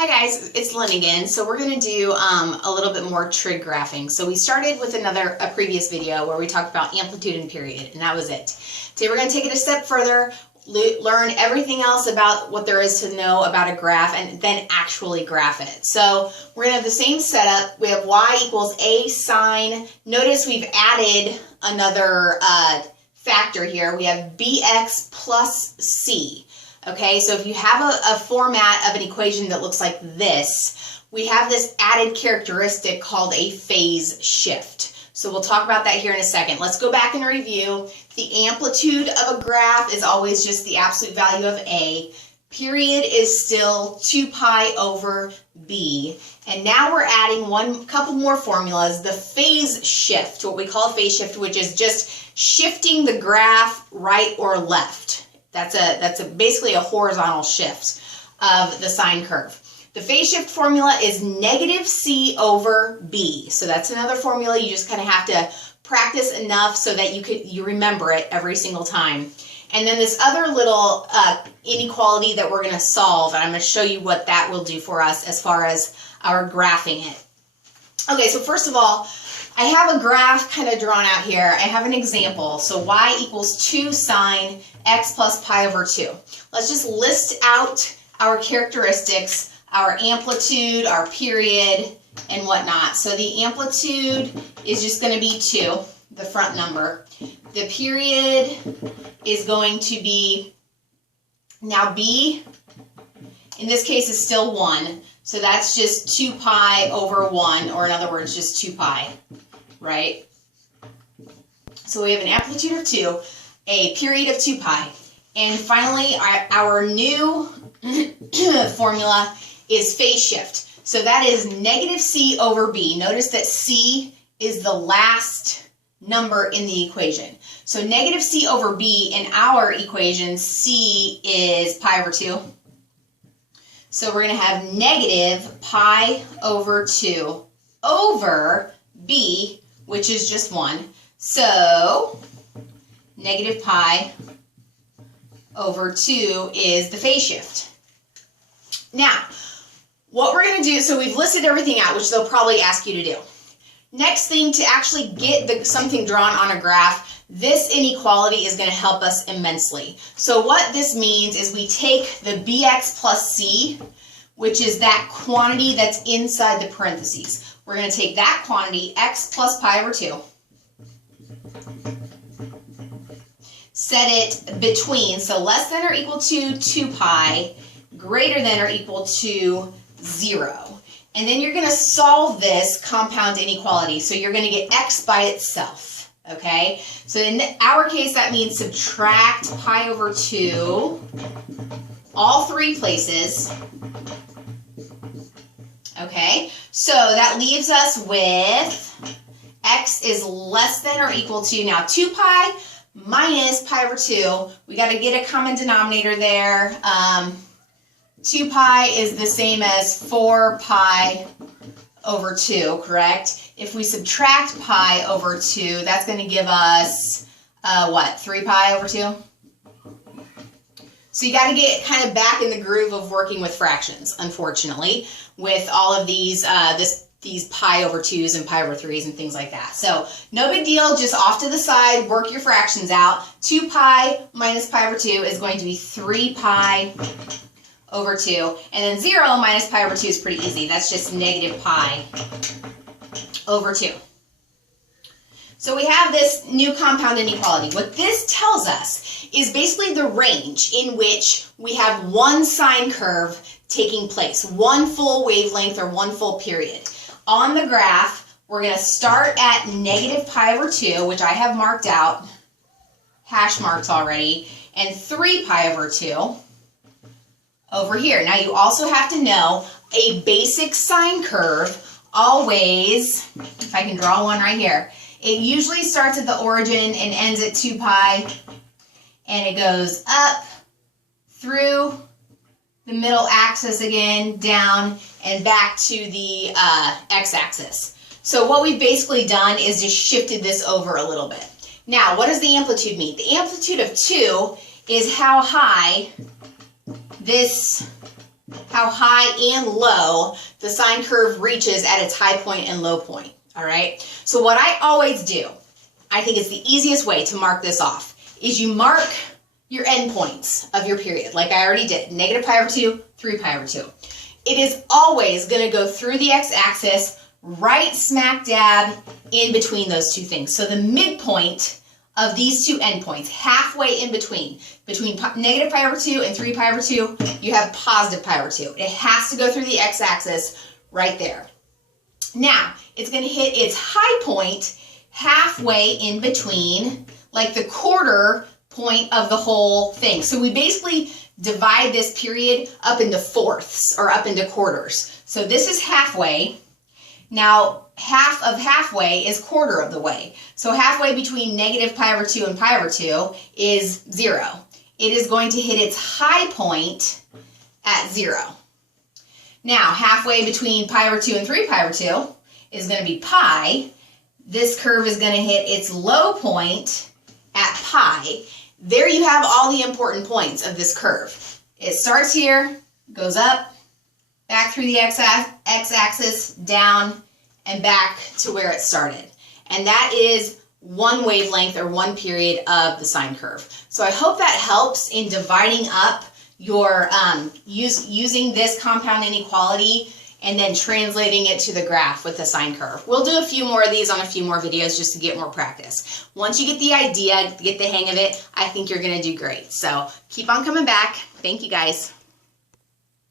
Hi guys, it's Lynn again. So we're going to do a little bit more trig graphing. So we started with a previous video where we talked about amplitude and period, and that was it. Today we're going to take it a step further, learn everything else about what there is to know about a graph, and then actually graph it. So we're going to have the same setup. We have y equals a sine. Notice we've added another factor here. We have bx plus c. Okay, so if you have a format of an equation that looks like this, we have this added characteristic called a phase shift. So we'll talk about that here in a second. Let's go back and review. The amplitude of a graph is always just the absolute value of a. Period is still 2 pi over b. And now we're adding a couple more formulas. The phase shift, what we call a phase shift, which is just shifting the graph right or left. That's basically a horizontal shift of the sine curve. The phase shift formula is negative c over b. So that's another formula you just kind of have to practice enough so that you remember it every single time. And then this other little inequality that we're going to solve, and I'm going to show you what that will do for us as far as our graphing it. Okay, so first of all, I have a graph kind of drawn out here. I have an example. So y equals 2 sine x plus pi over 2. Let's just list out our characteristics, our amplitude, our period, and whatnot. So the amplitude is just going to be 2, the front number. The period is going to be, now b, in this case, is still 1. So that's just 2 pi over 1, or in other words, just 2 pi, right? So we have an amplitude of 2, a period of 2 pi. And finally, our new formula is phase shift. So that is negative c over b. Notice that c is the last number in the equation. So negative c over b in our equation, c is pi over 2. So we're going to have negative pi over 2 over b, which is just 1. So negative pi over 2 is the phase shift. Now, what we're going to do, so we've listed everything out, which they'll probably ask you to do. Next thing, to actually get something drawn on a graph, this inequality is going to help us immensely. So what this means is we take the bx plus c, which is that quantity that's inside the parentheses. We're going to take that quantity, x plus pi over 2, set it between, so less than or equal to 2 pi, greater than or equal to 0. And then you're going to solve this compound inequality. So you're going to get x by itself, okay? So in our case, that means subtract pi over 2, all 3 places, okay? So that leaves us with x is less than or equal to, now 2 pi minus pi over 2. We got to get a common denominator there. 2 pi is the same as 4 pi over 2, correct? If we subtract pi over 2, that's going to give us, what, 3 pi over 2? So you got to get kind of back in the groove of working with fractions, unfortunately, with all of these pi over 2s and pi over 3s and things like that. So no big deal, just off to the side, work your fractions out. 2 pi minus pi over 2 is going to be 3 pi over 2. And then 0 minus pi over 2 is pretty easy. That's just negative pi over 2. So we have this new compound inequality. What this tells us is basically the range in which we have one sine curve taking place, one full wavelength or one full period. On the graph, we're going to start at negative pi over 2, which I have marked out, hash marks already, and 3 pi over 2 over here. Now you also have to know a basic sine curve always, if I can draw one right here, it usually starts at the origin and ends at 2 pi, and it goes up through the middle axis again, down, and back to the x-axis. So what we've basically done is just shifted this over a little bit. Now, what does the amplitude mean? The amplitude of 2 is how high this how high and low the sine curve reaches at its high point and low point, all right? So what I always do, I think it's the easiest way to mark this off, is you mark your endpoints of your period, like I already did, negative pi over 2, 3 pi over 2. It is always going to go through the x-axis, right smack dab in between those two things. So the midpoint of these two endpoints, halfway in between negative pi over 2 and 3 pi over 2, you have positive pi over 2. It has to go through the x-axis right there. Now, it's going to hit its high point halfway in between, like the quarter point of the whole thing. So we basically divide this period up into fourths or up into quarters. So this is halfway. Now, half of halfway is quarter of the way. So halfway between negative pi over 2 and pi over 2 is 0. It is going to hit its high point at 0. Now, halfway between pi over 2 and 3 pi over 2 is going to be pi. This curve is going to hit its low point at pi. There you have all the important points of this curve. It starts here, goes up, back through the x-axis, down, and back to where it started. And that is one wavelength or one period of the sine curve. So I hope that helps in dividing up your, using this compound inequality and then translating it to the graph with the sine curve. We'll do a few more of these on a few more videos just to get more practice. Once you get the idea, get the hang of it, I think you're gonna do great. So keep on coming back. Thank you guys.